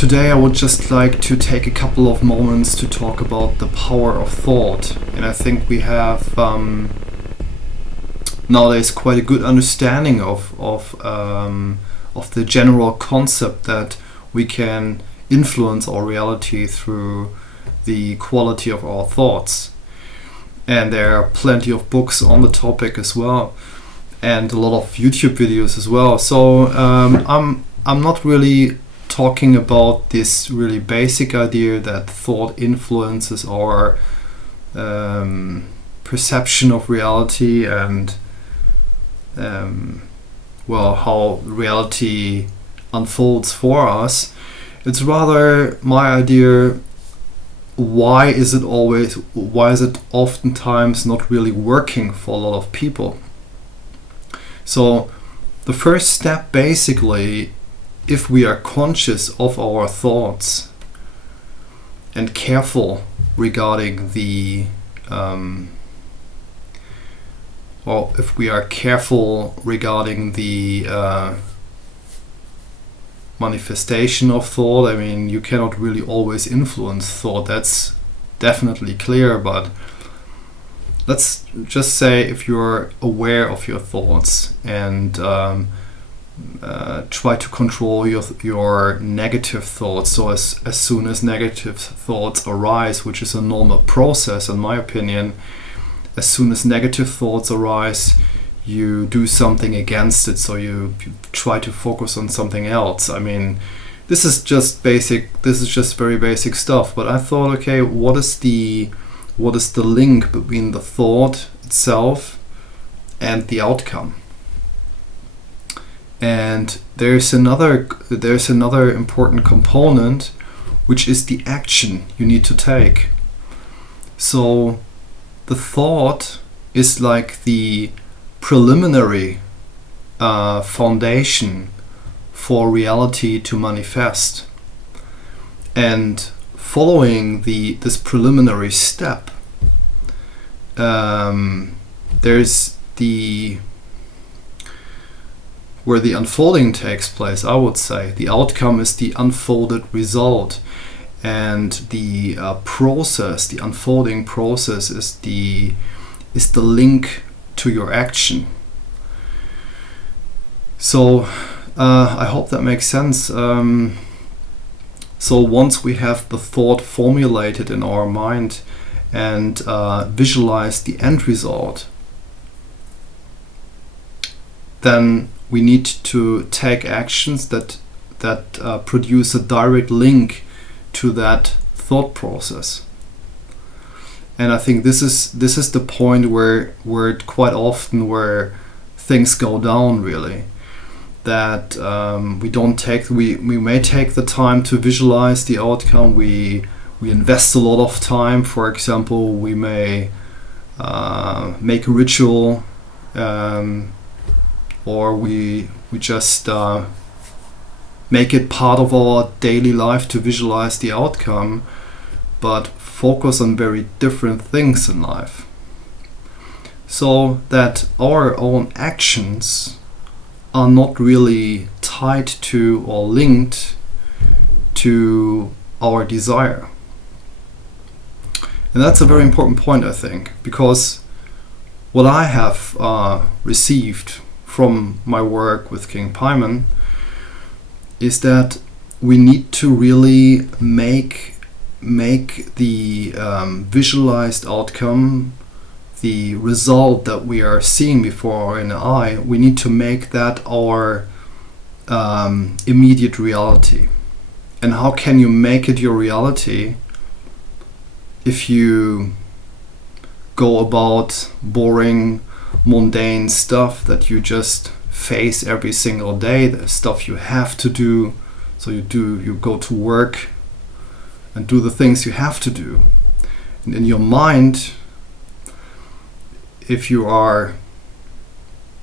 Today I would just like to take a couple of moments to talk about the power of thought. And I think we have nowadays quite a good understanding of the general concept that we can influence our reality through the quality of our thoughts. And there are plenty of books on the topic as well, and a lot of YouTube videos as well. So I'm not really talking about this really basic idea that thought influences our perception of reality and how reality unfolds for us. It's rather my idea, why is it oftentimes not really working for a lot of people? So the first step, basically, if we are conscious of our thoughts and careful regarding the if we are careful regarding the manifestation of thought, I mean, you cannot really always influence thought, that's definitely clear, but let's just say if you're aware of your thoughts and try to control your negative thoughts. So as soon as negative thoughts arise, which is a normal process in my opinion, as soon as negative thoughts arise, you do something against it. So you try to focus on something else. I mean, this is just very basic stuff. But I thought, okay, what is the link between the thought itself and the outcome? And there's another important component, which is the action you need to take. So the thought is like the preliminary foundation for reality to manifest. And following this preliminary step, there's where the unfolding takes place. I would say the outcome is the unfolded result, and the unfolding process is the link to your action. So I hope that makes sense. So once we have the thought formulated in our mind and visualize the end result, then we need to take actions that produce a direct link to that thought process. And I think this is the point where quite often where things go down, really. That we may take the time to visualize the outcome. We invest a lot of time. For example, we may make a ritual, or we just make it part of our daily life to visualize the outcome, but focus on very different things in life. So that our own actions are not really tied to or linked to our desire. And that's a very important point, I think, because what I have received from my work with King Paimon is that we need to really make the visualized outcome, the result that we are seeing before our inner eye, we need to make that our immediate reality. And how can you make it your reality if you go about boring, mundane stuff that you just face every single day, the stuff you have to do? So you go to work and do the things you have to do. And in your mind, if you are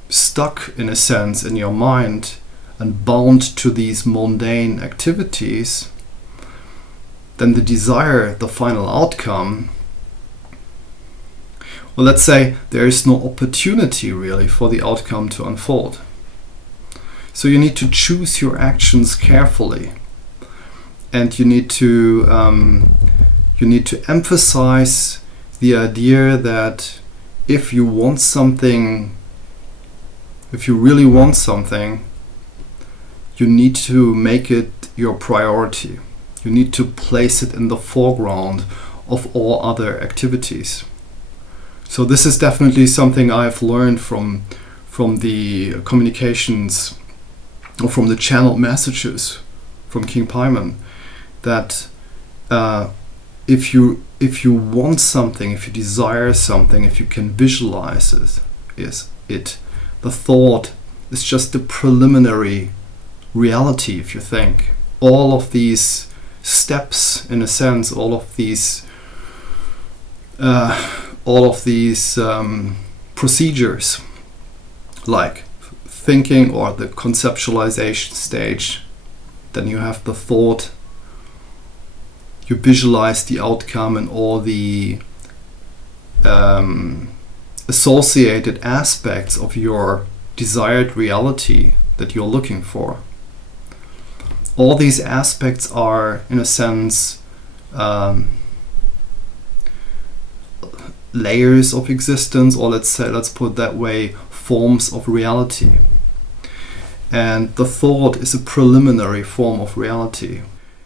stuck in a sense in your mind and bound to these mundane activities, then the desire, the final outcome, well, let's say there is no opportunity really for the outcome to unfold. So you need to choose your actions carefully. and you need to emphasize the idea that if you want something, if you really want something, you need to make it your priority. You need to place it in the foreground of all other activities. So this is definitely something I've learned from the communications, or from the channeled messages from King Paimon, that if you want something, if you desire something, if you can visualize it, the thought is just the preliminary reality. If you think all of these steps, in a sense, all of these procedures, like thinking or the conceptualization stage, then you have the thought, you visualize the outcome and all the associated aspects of your desired reality that you're looking for. All these aspects are, in a sense, layers of existence, or let's put it that way, forms of reality. And the thought is a preliminary form of reality.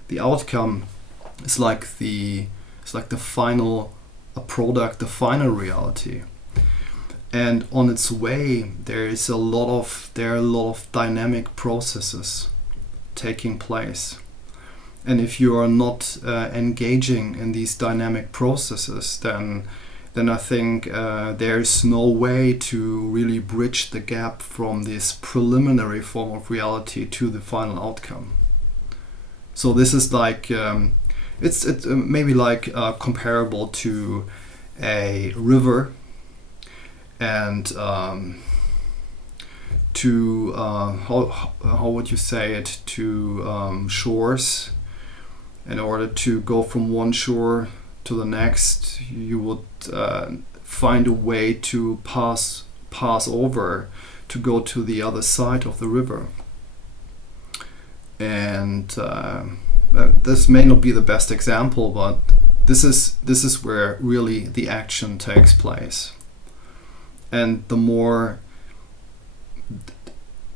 The outcome is like the final product, the final reality. And on its way, there are a lot of dynamic processes taking place. And if you are not engaging in these dynamic processes, then I think there's no way to really bridge the gap from this preliminary form of reality to the final outcome. So this is like it's maybe like comparable to a river and to how would you say it, to shores. In order to go from one shore to the next, you would find a way to pass over to go to the other side of the river. And this may not be the best example, but this is where really the action takes place. And the more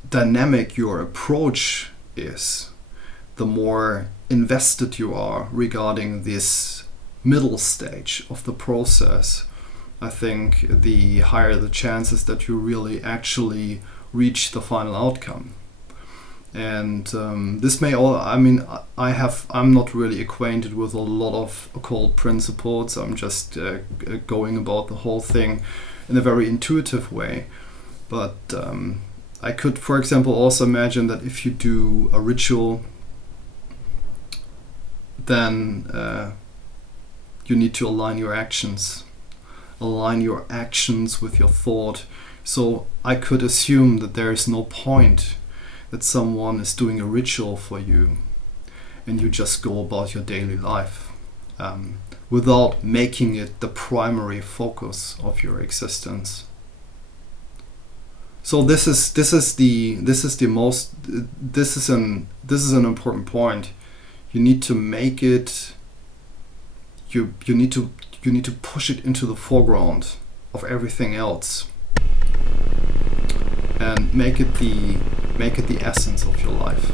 dynamic your approach is, the more invested you are regarding this middle stage of the process. I think the higher the chances that you really actually reach the final outcome. And this may all, I mean, I'm not really acquainted with a lot of occult principles. I'm just going about the whole thing in a very intuitive way. But I could, for example, also imagine that if you do a ritual, then you need to align your actions with your thought. So I could assume that there is no point that someone is doing a ritual for you and you just go about your daily life without making it the primary focus of your existence. So this is an important point. You need to make it. You need to push it into the foreground of everything else, and make it the essence of your life.